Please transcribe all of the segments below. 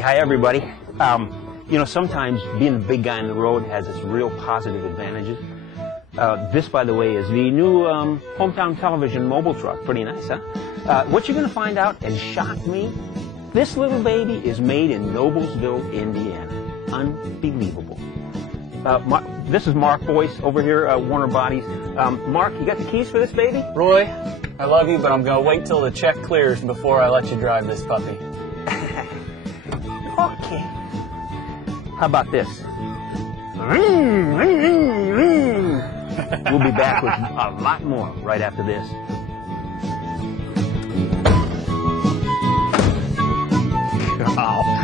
Hey, hi everybody. You know, sometimes being the big guy on the road has its real positive advantages. This, by the way, is the new HomeTown television mobile truck. Pretty nice, huh? What you're going to find out and shock me, this little baby is made in Noblesville, Indiana. Unbelievable. This is Mark Boice over here at Warner Bodies. Mark, you got the keys for this baby? Roy, I love you, but I'm going to wait till the check clears before I let you drive this puppy. Okay. How about this? We'll be back with a lot more right after this. Oh.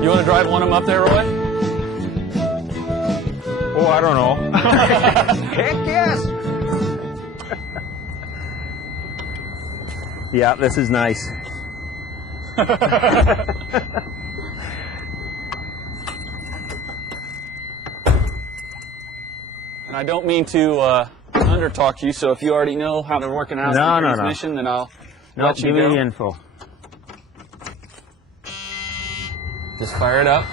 You want to drive one of them up there, Roy? Oh, I don't know. Heck yes! Yeah, this is nice. And I don't mean to undertalk you, so if you already know how to work an house transmission, then I'll let you give go. me the info. Just fire it up.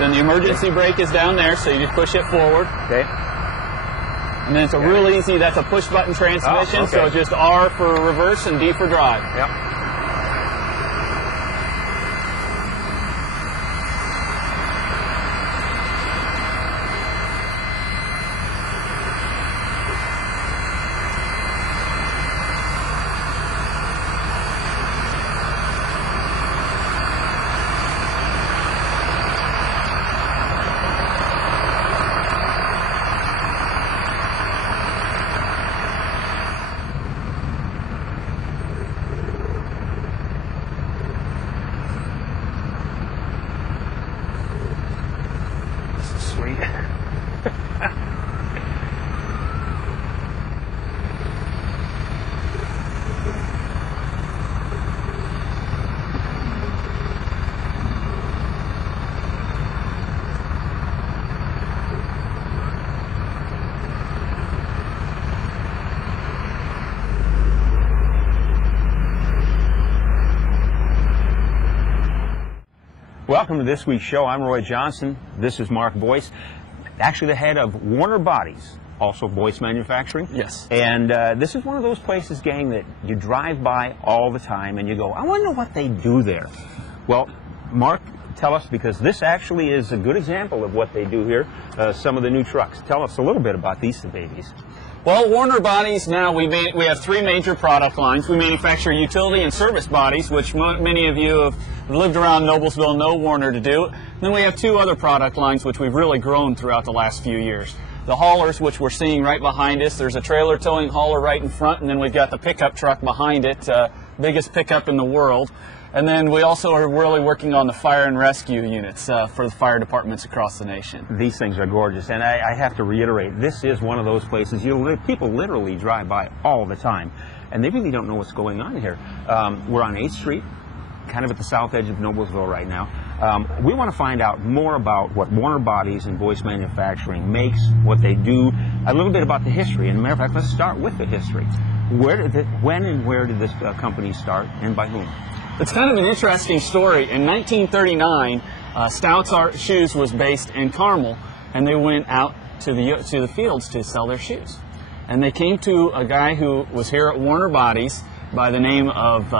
Then the emergency brake is down there, so you just push it forward. Okay. And then it's a real easy, that's a push button transmission, so just R for reverse and D for drive. Yep. Sweet. Welcome to this week's show. I'm Roy Johnson. This is Mark Boice, actually the head of Warner Bodies, also Boice Manufacturing. Yes. And this is one of those places, gang, that you drive by all the time and you go, I want to know what they do there. Well, Mark, tell us, because this actually is a good example of what they do here, some of the new trucks. Tell us a little bit about these babies. Well, Warner Bodies now, we have three major product lines. We manufacture utility and service bodies, which many of you have lived around Noblesville know Warner to do. Then we have two other product lines which we've really grown throughout the last few years. The haulers, which we're seeing right behind us. There's a trailer towing hauler right in front, and then we've got the pickup truck behind it, biggest pickup in the world. And then we also are really working on the fire and rescue units for the fire departments across the nation. These things are gorgeous, and I have to reiterate, this is one of those places, people literally drive by all the time, and they really don't know what's going on here. We're on 8th Street, kind of at the south edge of Noblesville right now. We want to find out more about what Warner Bodies and Boice Manufacturing makes, what they do, a little bit about the history. And as a matter of fact, let's start with the history. When and where did this company start, and by whom? It's kind of an interesting story. In 1939, Stout's Shoes was based in Carmel, and they went out to the fields to sell their shoes. And they came to a guy who was here at Warner Bodies by the name of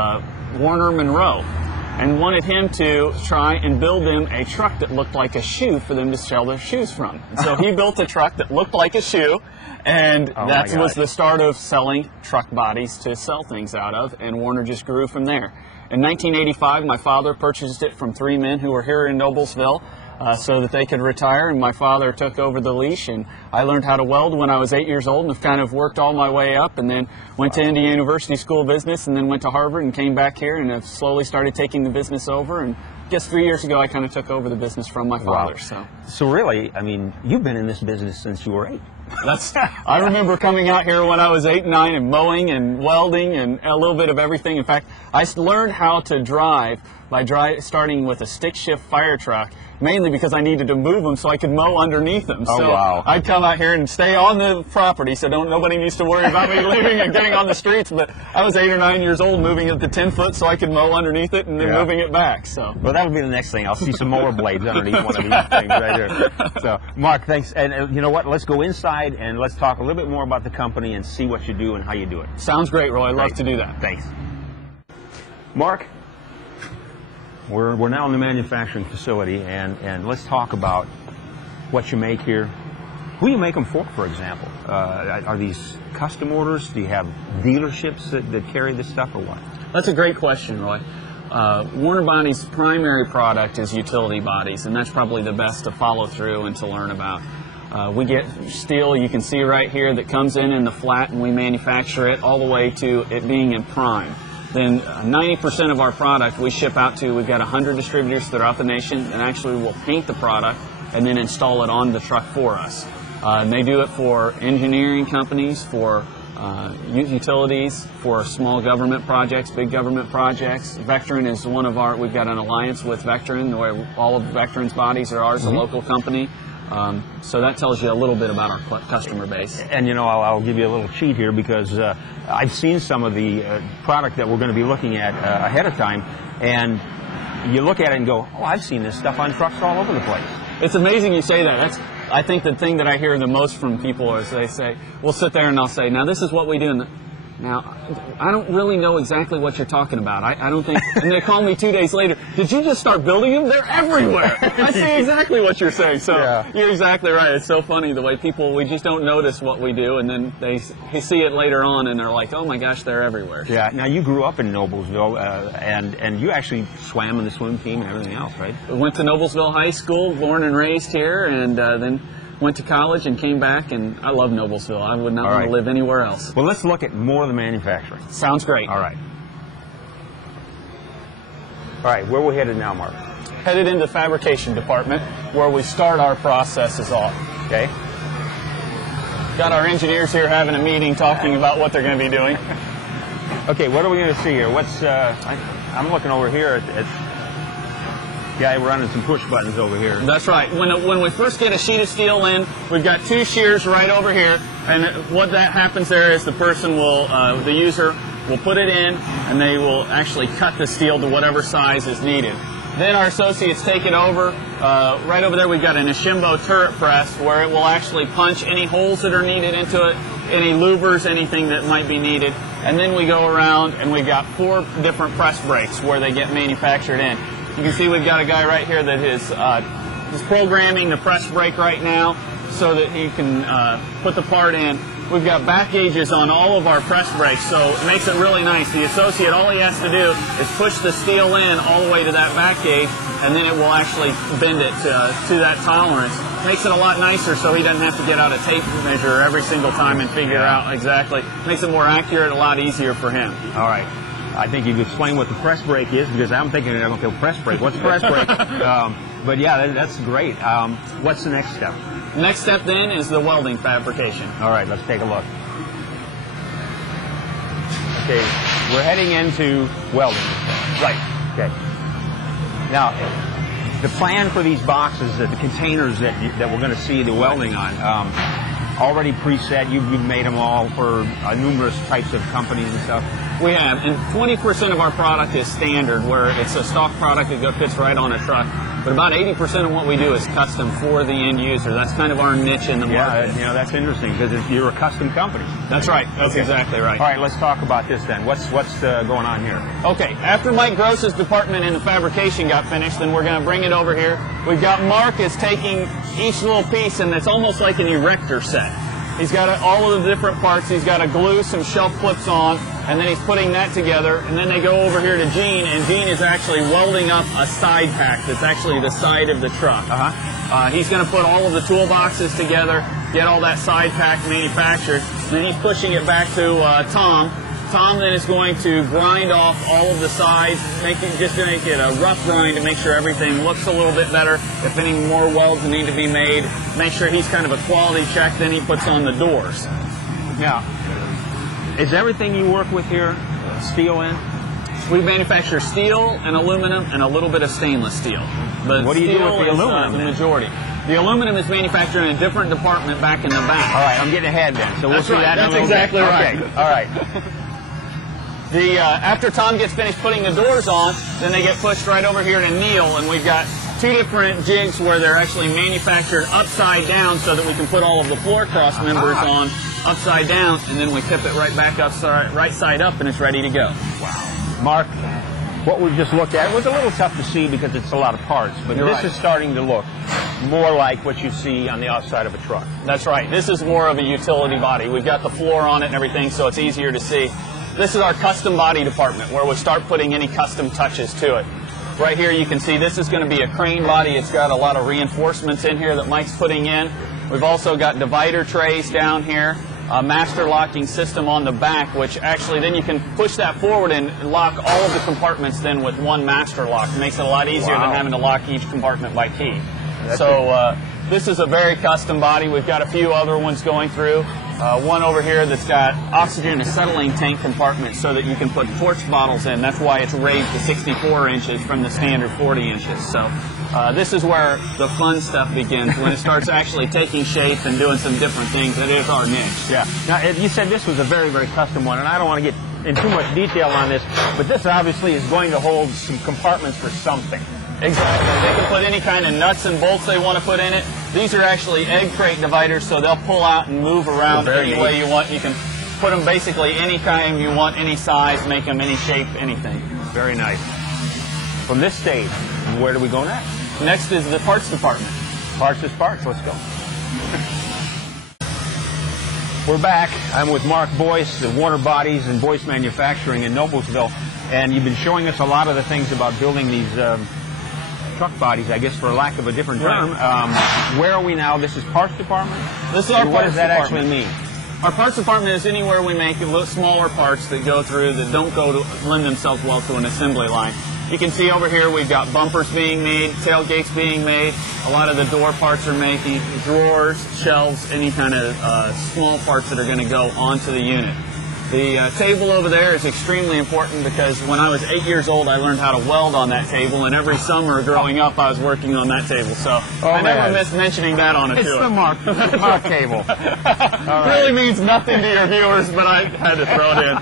Warner Monroe. and wanted him to try and build them a truck that looked like a shoe for them to sell their shoes from. So he built a truck that looked like a shoe, and that was the start of selling truck bodies to sell things out of, and Warner just grew from there. In 1985, my father purchased it from 3 men who were here in Noblesville so that they could retire, and my father took over the leash, and I learned how to weld when I was 8 years old and have kind of worked all my way up, and then went to Indiana University School of Business, and then went to Harvard and came back here and have slowly started taking the business over. And I guess 3 years ago I kind of took over the business from my father. So really, I mean, you've been in this business since you were 8. I remember coming out here when I was 8 and 9 and mowing and welding and a little bit of everything. In fact, I learned how to drive by starting with a stick shift fire truck, mainly because I needed to move them so I could mow underneath them. Oh, so wow. I'd come out here and stay on the property so nobody needs to worry about me leaving and getting on the streets. But I was 8 or 9 years old, moving it to 10 foot so I could mow underneath it and then moving it back. So. Well, that would be the next thing. I'll see some mower blades underneath one of these things right here. So, Mark, thanks. And you know what? Let's go inside and let's talk a little bit more about the company and see what you do and how you do it. Sounds great, Roy. I'd love to do that. Thanks. Mark, we're now in the manufacturing facility, and let's talk about what you make here. Who you make them for example? Are these custom orders? Do you have dealerships that carry this stuff, or what? That's a great question, Roy. Warner Bodies' primary product is utility bodies, and that's probably the best to follow through and to learn about. We get steel, you can see right here, that comes in the flat, and we manufacture it all the way to it being in prime. Then 90% of our product we ship out to, we've got 100 distributors throughout the nation, and actually will paint the product and then install it on the truck for us. And they do it for engineering companies, for utilities, for small government projects, big government projects. Vectran is one of our, we've got an alliance with Vectran, where all of Vectran's bodies are ours, a local company. So that tells you a little bit about our customer base. And you know, I'll give you a little cheat here, because I've seen some of the product that we're going to be looking at ahead of time, and you look at it and go, oh, I've seen this stuff on trucks all over the place. It's amazing you say that. I think the thing that I hear the most from people is they say, we'll sit there and I'll say, now this is what we do. Now, I don't really know exactly what you're talking about. I don't think, and they call me 2 days later, did you just start building them? They're everywhere. I see exactly what you're saying. So You're exactly right. It's so funny the way we just don't notice what we do, and then they see it later on and they're like, oh my gosh, they're everywhere. Yeah. Now, you grew up in Noblesville, and you actually swam in the swim team and everything else, right? We went to Noblesville High School, born and raised here, and then went to college and came back, and I love Noblesville. I would not want to live anywhere else. Well, let's look at more of the manufacturing. Sounds great. All right. All right, where are we headed now, Mark? Headed into the fabrication department, where we start our processes off. Okay. Got our engineers here having a meeting talking about what they're going to be doing. Okay, what are we going to see here? What's I'm looking over here at guy running some push buttons over here. That's right. When we first get a sheet of steel in, we've got 2 shears right over here, and what that happens there is the person will, the user will put it in, and they will actually cut the steel to whatever size is needed. Then our associates take it over. Right over there we've got an Ashimbo turret press, where it will actually punch any holes that are needed into it, any louvers, anything that might be needed. And then we go around and we've got 4 different press brakes where they get manufactured in. You can see we've got a guy right here that is programming the press brake right now so that he can put the part in. We've got back gauges on all of our press brakes, so it makes it really nice. The associate, all he has to do is push the steel in all the way to that back gauge, and then it will actually bend it to that tolerance. Makes it a lot nicer so he doesn't have to get out a tape measure every single time and figure out exactly. Makes it more accurate, a lot easier for him. All right. I think you've explained what the press brake is, because I'm thinking, okay, press brake, what's press brake? But yeah, that's great. What's the next step? Next step then is the welding fabrication. All right, let's take a look. Okay, we're heading into welding. Right. Okay. Now, the plan for these boxes, the containers that we're going to see the welding on, already preset. You've made them all for numerous types of companies and stuff. We have, and 20% of our product is standard, where it's a stock product that fits right on a truck. but about 80% of what we do is custom for the end user. That's kind of our niche in the market. Yeah, that's interesting because you're a custom company. That's right. That's exactly right. All right, let's talk about this then. What's going on here? Okay, after Mike Gross's department in the fabrication got finished, then we're going to bring it over here. We've got Mark is taking each little piece, and it's almost like an erector set. He's got all of the different parts. He's got to glue some shelf clips on, and then he's putting that together. And then they go over here to Gene, and Gene is actually welding up a side pack that's actually the side of the truck. He's going to put all of the toolboxes together, get all that side pack manufactured. Then he's pushing it back to Tom. Tom then is going to grind off all of the sides, just to make it a rough grind to make sure everything looks a little bit better. If any more welds need to be made, make sure he's kind of a quality check. Then he puts on the doors. Now, is everything you work with here steel in? We manufacture steel and aluminum and a little bit of stainless steel. But what do you do with the aluminum? The majority. The aluminum is manufactured in a different department back in the back. All right, I'm getting ahead then. So we'll see that in a little exactly bit. right. Okay. All right. After Tom gets finished putting the doors on, then they get pushed right over here to Neil, and we've got two different jigs where they're actually manufactured upside down so that we can put all of the floor cross members on upside down, and then we tip it right back right side up, and it's ready to go. Wow. Mark, what we've just looked at was a little tough to see because it's a lot of parts, but this is starting to look more like what you see on the outside of a truck. That's right. This is more of a utility body. We've got the floor on it and everything, so it's easier to see. This is our custom body department where we start putting any custom touches to it. Right here you can see this is going to be a crane body. It's got a lot of reinforcements in here that Mike's putting in. We've also got divider trays down here, a master locking system on the back, which actually then you can push that forward and lock all of the compartments then with one master lock. It makes it a lot easier than having to lock each compartment by key. This is a very custom body. We've got a few other ones going through. One over here that's got oxygen acetylene tank compartments so that you can put torch bottles in. That's why it's raised to 64 inches from the standard 40 inches. So this is where the fun stuff begins, when it starts actually taking shape and doing some different things. That is our niche. Yeah. Now, you said this was a very, very custom one, and I don't want to get in too much detail on this, but this obviously is going to hold some compartments for something. Exactly. They can put any kind of nuts and bolts they want to put in it. These are actually egg crate dividers, so they'll pull out and move around any way you want. You can put them basically any kind you want, any size, make them any shape, anything. Very nice. From this stage, where do we go next? Next is the parts department. Parts is parts. Let's go. We're back. I'm with Mark Boice of Warner Bodies and Boice Manufacturing in Noblesville, and you've been showing us a lot of the things about building these truck bodies, I guess, for lack of a different term. Where are we now? This is parts department? This is our What parts does that department. actually mean? Our parts department is anywhere we make a little smaller parts that go through that don't lend themselves well to an assembly line. You can see over here we've got bumpers being made, tailgates being made, a lot of the door parts are making, drawers, shelves, any kind of small parts that are going to go onto the unit. The table over there is extremely important because when I was 8 years old, I learned how to weld on that table, and every summer growing up, I was working on that table. So I never miss mentioning that on a tour. It's the Mark table. It really means nothing to your viewers, but I had to throw it in.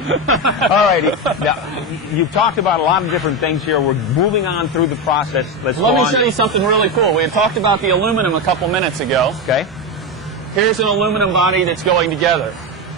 All righty. Now, you've talked about a lot of different things here. We're moving on through the process. Let me show you something really cool. We had talked about the aluminum a couple minutes ago. Okay. Here's an aluminum body that's going together.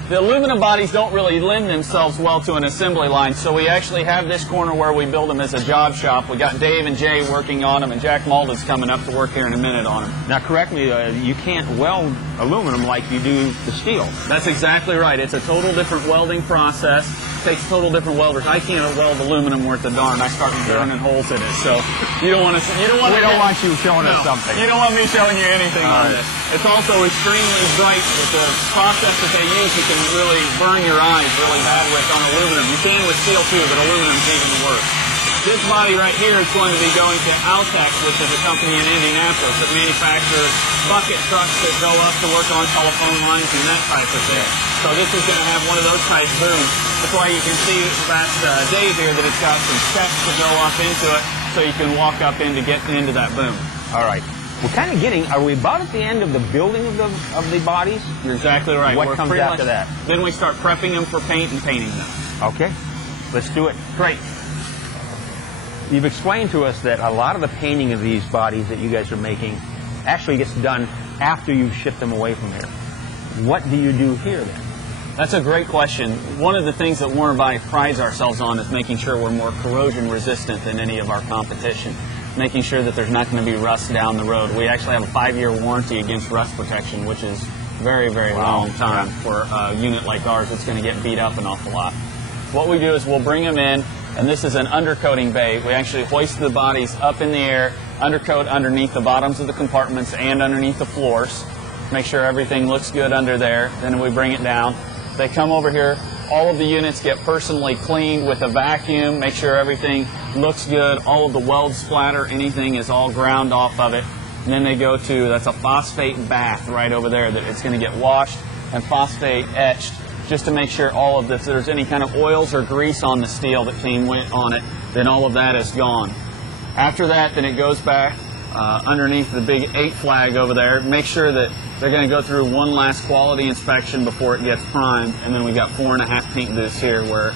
The aluminum bodies don't really lend themselves well to an assembly line, so we actually have this corner where we build them as a job shop. We got Dave and Jay working on them, and Jack Malden's coming up to work here in a minute on them. Now, correct me, you can't weld aluminum like you do the steel. That's exactly right. It's a total different welding process. It takes total different welders. I can't weld aluminum worth a darn. I start burning holes in it. So you don't want to. We don't want you showing us something. You don't want me showing you anything on this. It's also extremely bright with the process that they use. You can really burn your eyes really bad with on aluminum. You can with steel too, but aluminum's even worse. This body right here is going to be going to Altex, which is a company in Indianapolis that manufactures bucket trucks that go up to work on telephone lines and that type of thing. So this is going to have one of those type booms. That's why you can see past Dave here that it's got some steps to go up into it, so you can walk up in to get into that boom. All right. We're kind of are we about at the end of the building of the bodies? You're exactly right. What comes after that? Then we start prepping them for paint and painting them. Okay. Let's do it. Great. You've explained to us that a lot of the painting of these bodies that you guys are making actually gets done after you've shipped them away from here. What do you do here then? That's a great question. One of the things that Warner Body prides ourselves on is making sure we're more corrosion resistant than any of our competition, making sure that there's not going to be rust down the road. We actually have a 5-year warranty against rust protection, which is very, very long time for a unit like ours that's going to get beat up an awful lot. What we do is we'll bring them in, and this is an undercoating bay. We actually hoist the bodies up in the air, undercoat underneath the bottoms of the compartments and underneath the floors, make sure everything looks good under there. Then we bring it down. They come over here. All of the units get personally cleaned with a vacuum, make sure everything looks good. All of the weld splatter, anything is all ground off of it. And then they go to, that's a phosphate bath right over there, that it's going to get washed and phosphate etched just to make sure all of this, if there's any kind of oils or grease on the steel that came on it, then all of that is gone. After that, then it goes back underneath the big 8 flag over there. Make sure that they're going to go through one last quality inspection before it gets primed, and then we got 4.5 paint booths here where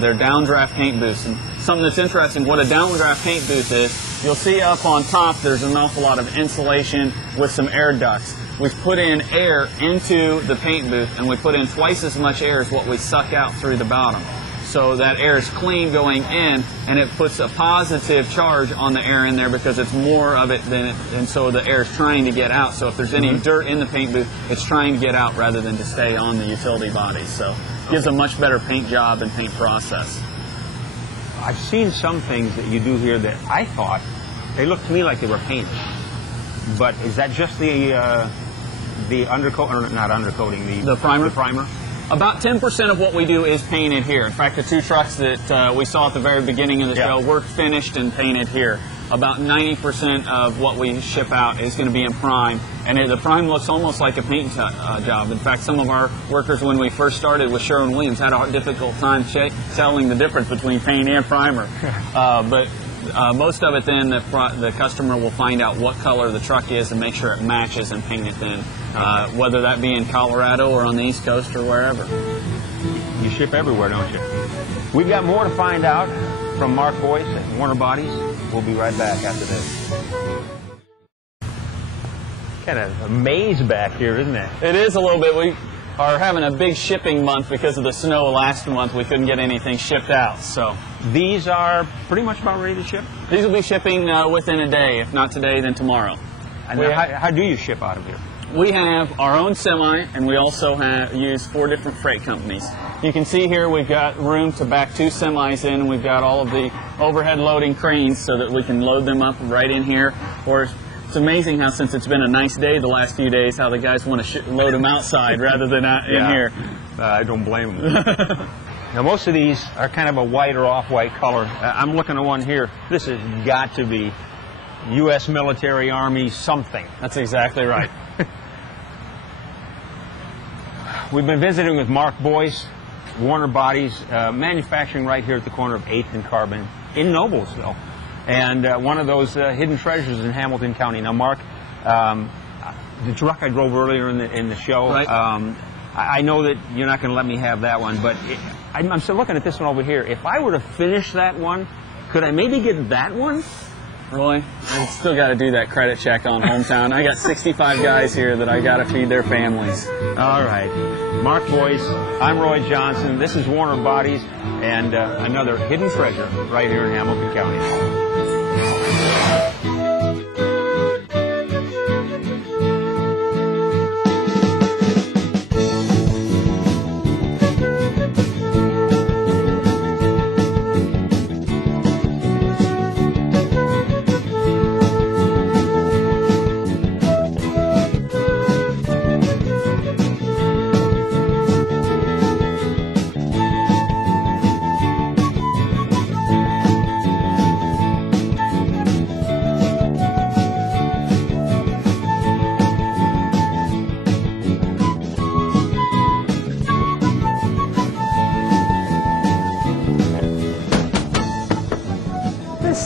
they're downdraft paint booths. And something that's interesting, what a downdraft paint booth is, you'll see up on top there's an awful lot of insulation with some air ducts. We've put in air into the paint booth, and we put in twice as much air as what we suck out through the bottom. So that air is clean going in, and it puts a positive charge on the air in there because it's more of it than and so the air is trying to get out. So if there's any dirt in the paint booth, it's trying to get out rather than to stay on the utility bodies. So it gives a much better paint job and paint process. I've seen some things that you do here that I thought, they looked to me like they were painted. But is that just the undercoat, or not undercoating, the primer? The primer? About 10% of what we do is painted here. In fact, the 2 trucks that we saw at the very beginning of the show were finished and painted here. About 90% of what we ship out is going to be in prime, and the prime looks almost like a paint job. In fact, some of our workers, when we first started with Sherwin-Williams, had a difficult time telling the difference between paint and primer. But most of it then, the customer will find out what color the truck is and make sure it matches and paint it then, whether that be in Colorado or on the East Coast or wherever. You ship everywhere, don't you? We've got more to find out from Mark Boice at Warner Bodies. We'll be right back after this. Kind of a maze back here, isn't it? It is a little bit. We are having a big shipping month because of the snow last month. We couldn't get anything shipped out, so. These are pretty much about ready to ship? These will be shipping within a day. If not today, then tomorrow. And how do you ship out of here? We have our own semi, and we also use 4 different freight companies. You can see here we've got room to back 2 semis in. We've got all of the overhead loading cranes so that we can load them up right in here. Or it's amazing how, since it's been a nice day the last few days, how the guys want to load them outside rather than in here. I don't blame them. Now, most of these are kind of a white or off-white color. I'm looking at one here. This has got to be U.S. military, Army, something. That's exactly right. We've been visiting with Mark Boice, Warner Bodies, manufacturing right here at the corner of 8th and Carbon in Noblesville. And one of those hidden treasures in Hamilton County. Now, Mark, the truck I drove earlier in the show, right. I know that you're not going to let me have that one, but I'm still looking at this one over here. If I were to finish that one, could I maybe get that one? Really? I still got to do that credit check on HomeTown. I got 65 guys here that I got to feed their families. All right. Mark Boice, I'm Roy Johnson. This is Warner Bodies, and another hidden treasure right here in Hamilton County.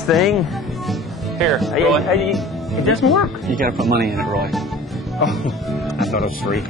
Thing here, it doesn't work. You got to put money in it, Roy. Oh, I thought it was free.